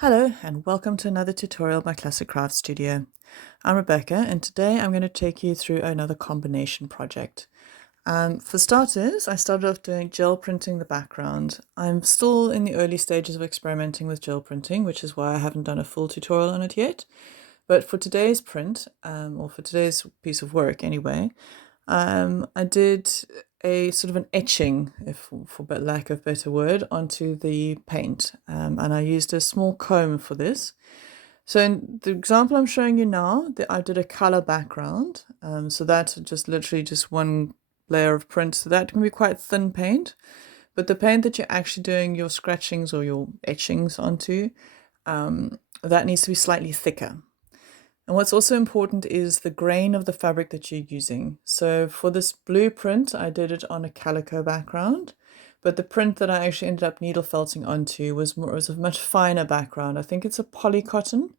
Hello and welcome to another tutorial by Classic Craft Studio. I'm Rebecca and today I'm going to take you through another combination project. For starters, I started off doing gel printing the background. I'm still in the early stages of experimenting with gel printing, which is why I haven't done a full tutorial on it yet. But for today's print, or for today's piece of work anyway, I did a sort of an etching, if for lack of a better word, onto the paint. And I used a small comb for this. So in the example I'm showing you now, I did a color background. So that's just literally just one layer of print. So that can be quite thin paint. But the paint that you're actually doing your scratchings or your etchings onto, that needs to be slightly thicker. And what's also important is the grain of the fabric that you're using. So for this blueprint, I did it on a calico background, but the print that I actually ended up needle felting onto was a much finer background. I think it's a poly cotton.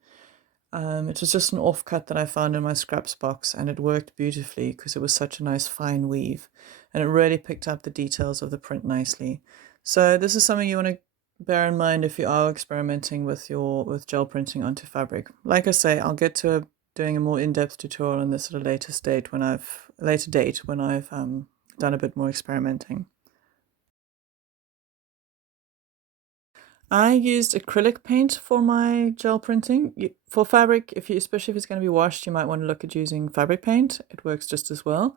It was just an offcut that I found in my scraps box, and it worked beautifully because it was such a nice fine weave, and it really picked up the details of the print nicely. So this is something you want to bear in mind if you are experimenting with gel printing onto fabric. Like I say, I'll get to doing a more in-depth tutorial on this at a later date when I've done a bit more experimenting. I used acrylic paint for my gel printing. For fabric, especially if it's going to be washed, you might want to look at using fabric paint. It works just as well.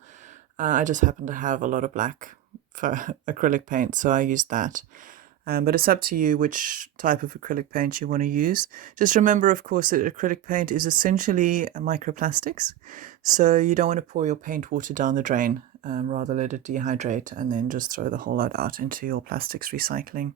I just happen to have a lot of black for acrylic paint, so I used that. But it's up to you which type of acrylic paint you want to use. Just remember, of course, that acrylic paint is essentially microplastics, so you don't want to pour your paint water down the drain. Rather let it dehydrate and then just throw the whole lot out into your plastics recycling.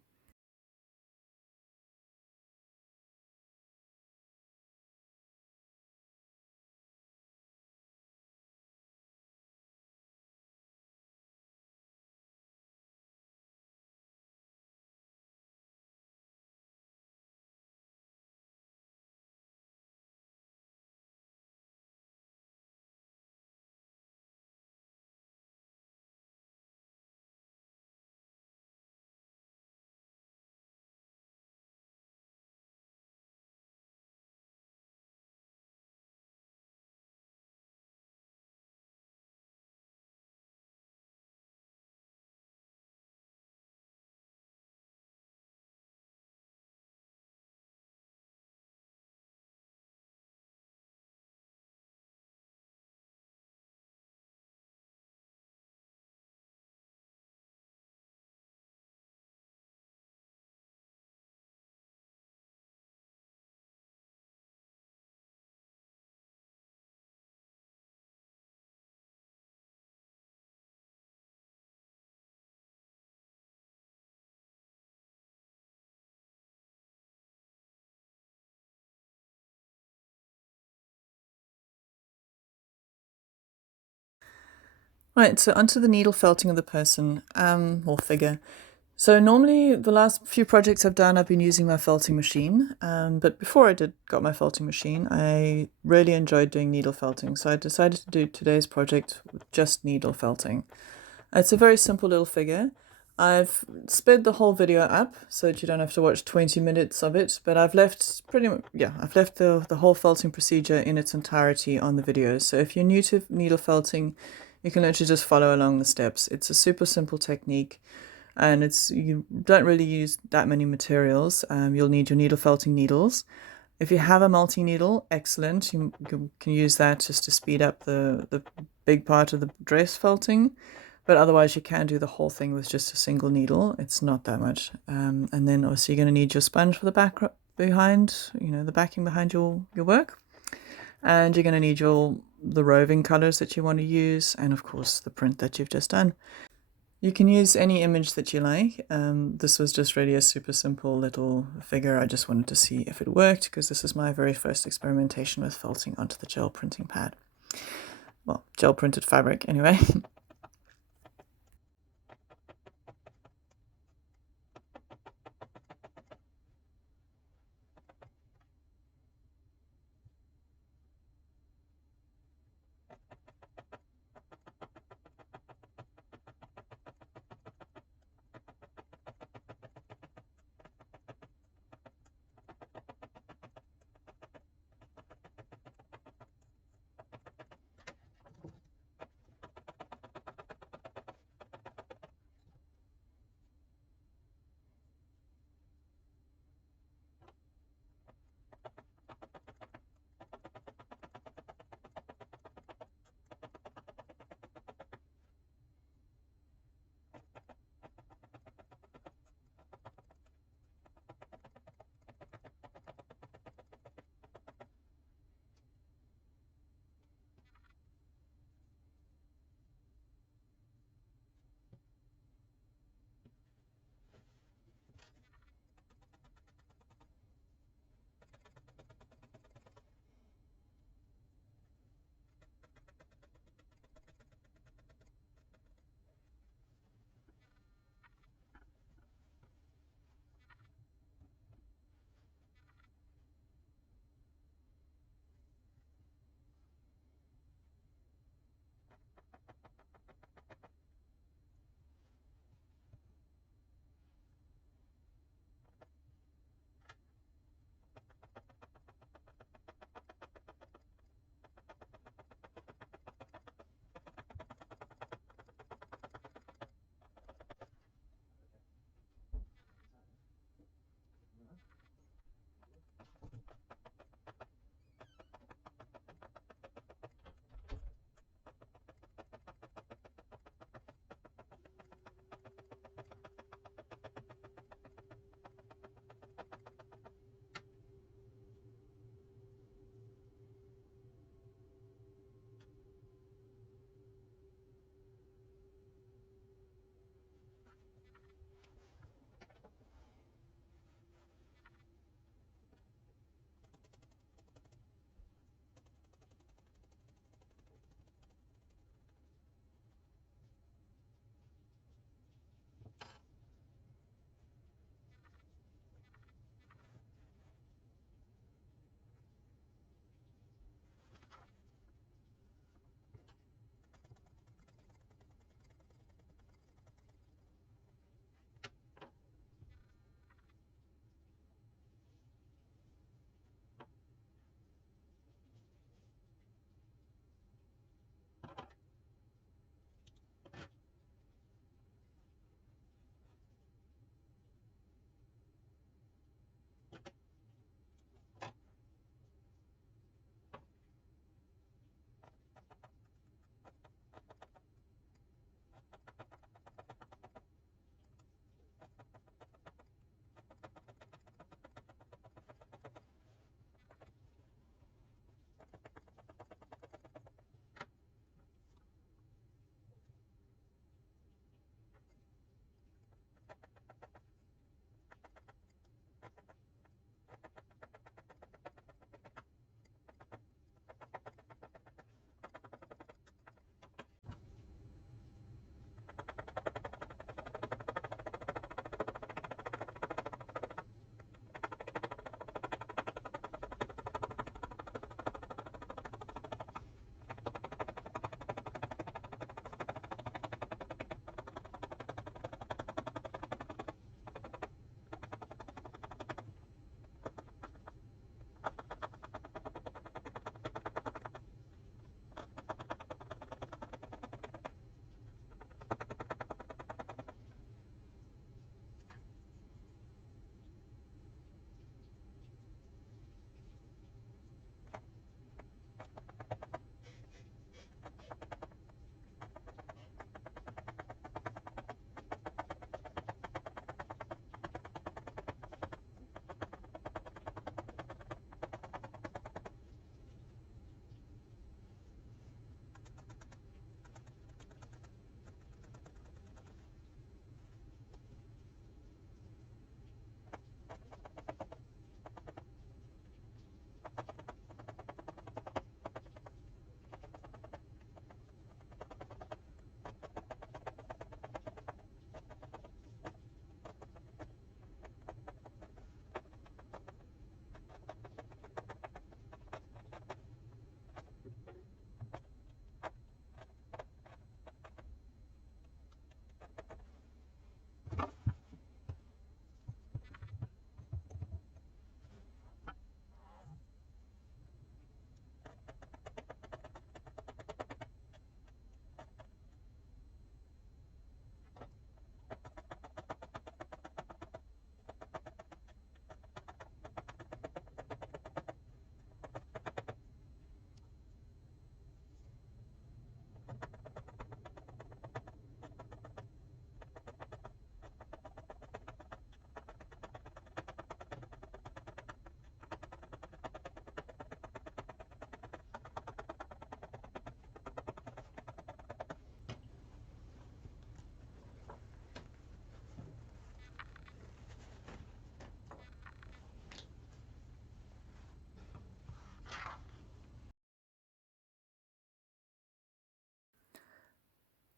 Right, so onto the needle felting of the person or figure. So normally the last few projects I've done, I've been using my felting machine. But before got my felting machine, I really enjoyed doing needle felting. So I decided to do today's project with just needle felting. It's a very simple little figure. I've sped the whole video up so that you don't have to watch 20 minutes of it, but I've left I've left the whole felting procedure in its entirety on the video. So if you're new to needle felting, you can literally just follow along the steps. It's a super simple technique, and you don't really use that many materials. You'll need your needle felting needles. If you have a multi-needle, excellent. You can use that just to speed up the big part of the dress felting. But otherwise, you can do the whole thing with just a single needle. It's not that much. And then also you're going to need your sponge for the back behind, the backing behind your work. And you're going to need the roving colors that you want to use, and of course the print that you've just done. You can use any image that you like. This was just really a super simple little figure. I just wanted to see if it worked because this is my very first experimentation with felting onto the gel printing pad. Well, gel printed fabric anyway.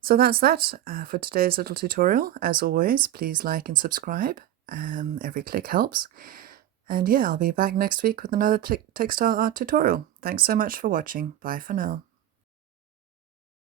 So that's that for today's little tutorial. As always, please like and subscribe. Every click helps. And yeah, I'll be back next week with another textile art tutorial. Thanks so much for watching. Bye for now.